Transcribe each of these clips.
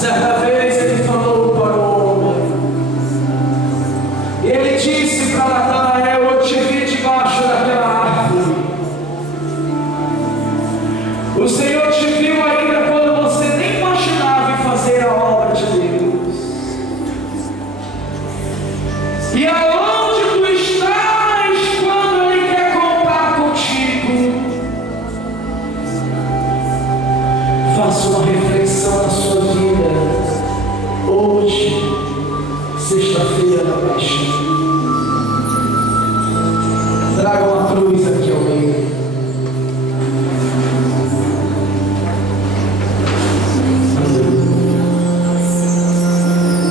Certa vez ele falou para o homem, ele disse para Natanael: eu te vi debaixo daquela árvore. O Senhor te viu ainda quando você nem imaginava em fazer a obra de Deus. E aonde tu estás quando Ele quer contar contigo? Faça uma reflexão na sua vida hoje, sexta-feira da Paixão. Traga uma cruz aqui ao meio.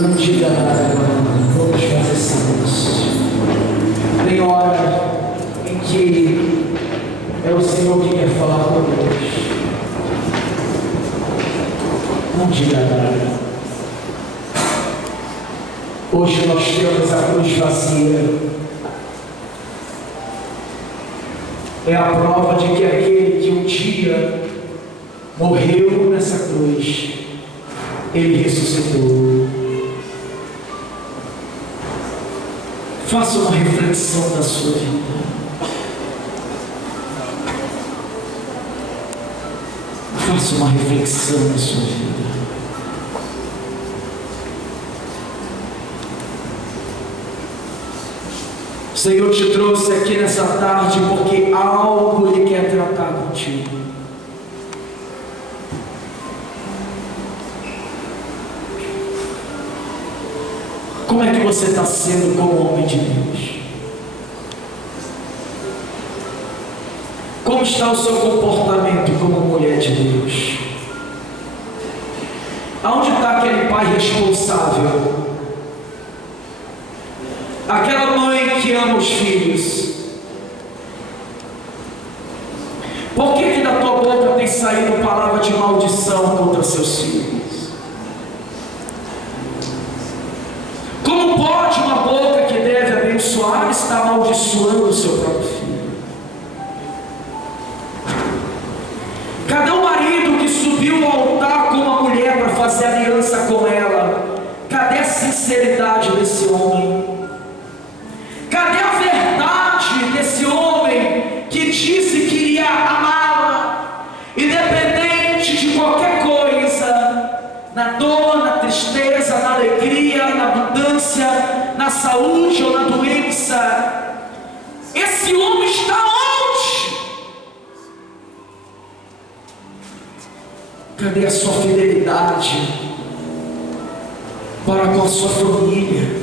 Não diga nada agora, vamos fazer silêncio. Tem hora em que é o Senhor que quer falar conosco. Não diga nada. Hoje nós temos a cruz vazia. É a prova de que aquele que um dia morreu nessa cruz, Ele ressuscitou. Faça uma reflexão da sua vida. Faça uma reflexão da sua vida. O Senhor te trouxe aqui nessa tarde porque algo Ele quer tratar contigo. Como é que você está sendo como homem de Deus? Como está o seu comportamento como mulher de Deus? Aonde está aquele pai responsável? Aquela mãe que ama os filhos? Por que da tua boca tem saído palavra de maldição contra seus filhos? Como pode uma boca que deve abençoar estar amaldiçoando o seu próprio filho? Cadê o marido que subiu ao altar com uma mulher para fazer aliança com ela? Cadê a sinceridade desse homem? Cadê a verdade desse homem que disse que iria amá-la, independente de qualquer coisa, na dor, na tristeza, na alegria, na abundância, na saúde ou na doença? Esse homem está onde? Cadê a sua fidelidade para com a sua família?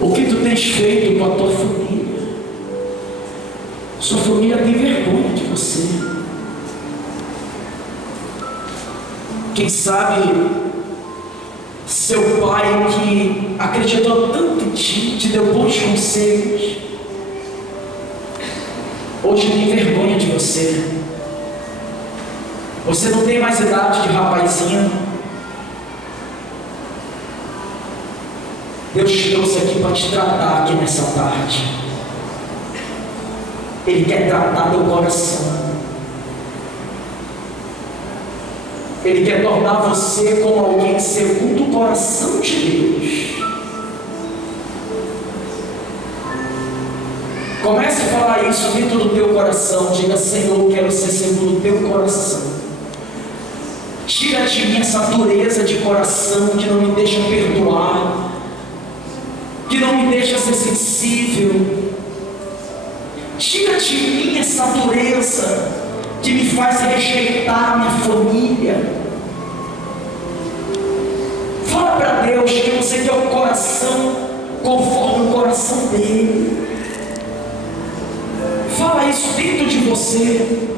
O que tu tens feito com a tua família? Sua família tem vergonha de você. Quem sabe seu pai que acreditou tanto em ti, te deu bons conselhos, hoje tem vergonha de você. Você não tem mais idade de rapazinho. Deus te trouxe aqui para te tratar aqui nessa tarde. Ele quer tratar teu coração. Ele quer tornar você como alguém segundo o coração de Deus. Comece a falar isso dentro do teu coração. Diga: Senhor, eu quero ser segundo o teu coração. Tira de mim essa dureza de coração que não me deixa perdoar, que não me deixa ser sensível. Tira de mim essa dureza que me faz rejeitar a minha família. Fala para Deus que você quer o coração conforme o coração dele. Fala isso dentro de você.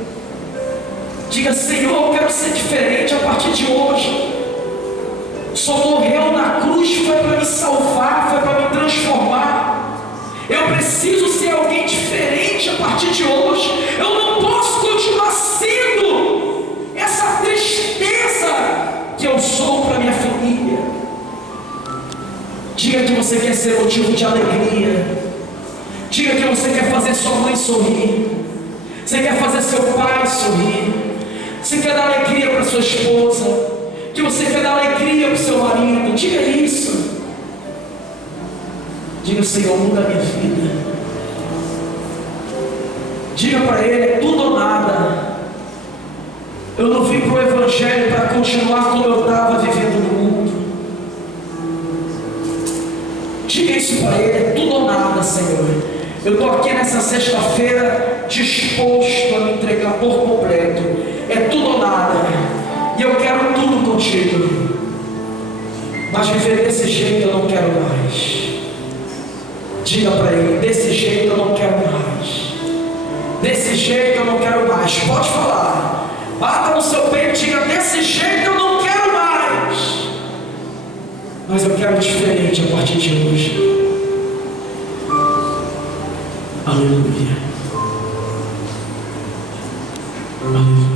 Diga: Senhor, eu quero ser diferente a partir de hoje. Só morreu na cruz foi para me salvar, foi para me transformar. Eu preciso ser alguém diferente a partir de hoje. Eu não posso continuar sendo essa tristeza que eu sou para minha família. Diga que você quer ser motivo de alegria. Diga que você quer fazer sua mãe sorrir. Você quer fazer seu pai sorrir. Você quer dar alegria para sua esposa. que você quer dar alegria para o seu marido. Diga isso. Diga: Senhor, muda a minha vida. Diga para Ele: é tudo ou nada. Eu não vim para o Evangelho para continuar como eu estava vivendo no mundo. Diga isso para Ele: é tudo ou nada, Senhor. Eu estou aqui nessa sexta-feira disposto a me entregar por completo. É tudo ou nada. E eu quero tudo contigo. Mas viver desse jeito eu não quero mais. Diga para Ele: desse jeito eu não quero mais. Desse jeito eu não quero mais. Pode falar. Bata no seu peito e diga: desse jeito eu não quero mais. Mas eu quero diferente a partir de hoje. Aleluia. Aleluia.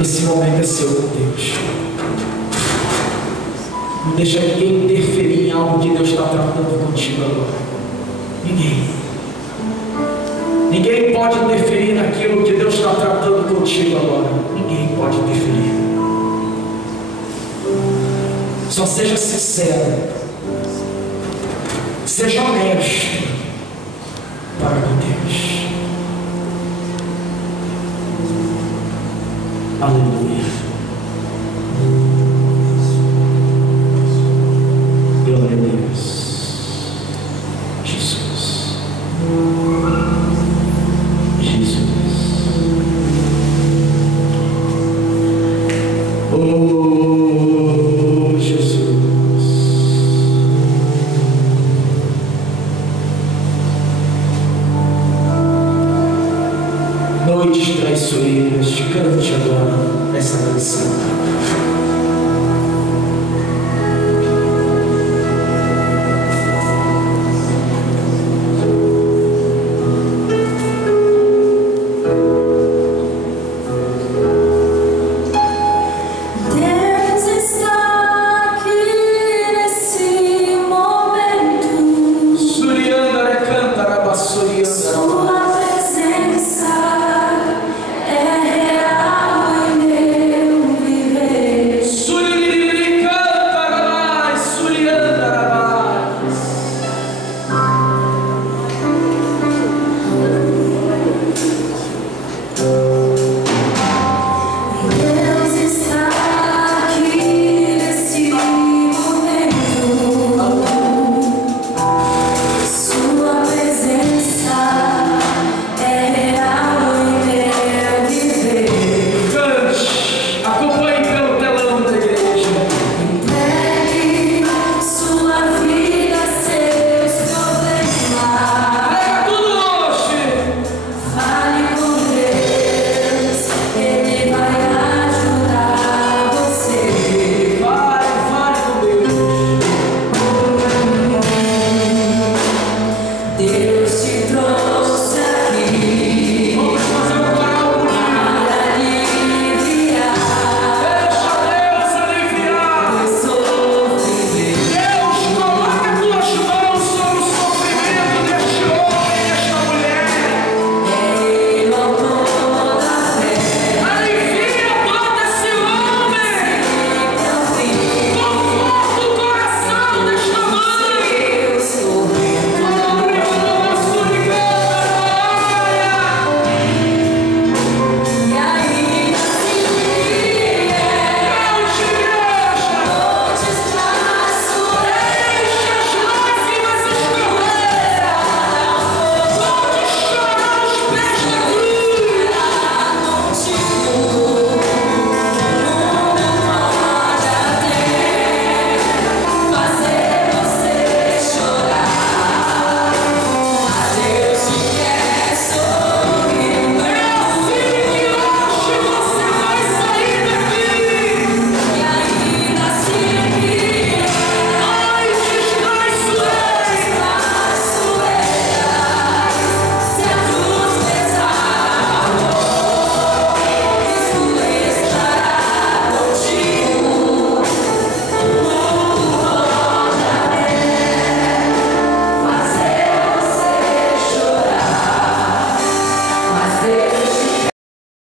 Esse momento é seu, Deus. Não deixa ninguém interferir em algo que Deus está tratando contigo agora. Ninguém. Ninguém pode interferir naquilo que Deus está tratando contigo agora. Ninguém pode interferir. Só seja sincero. Seja honesto para com Deus. Aleluia. Glória a Deus. Jesus. Jesus. Oh, Jesus. Noites traiçoeiras, cante agora essa canção.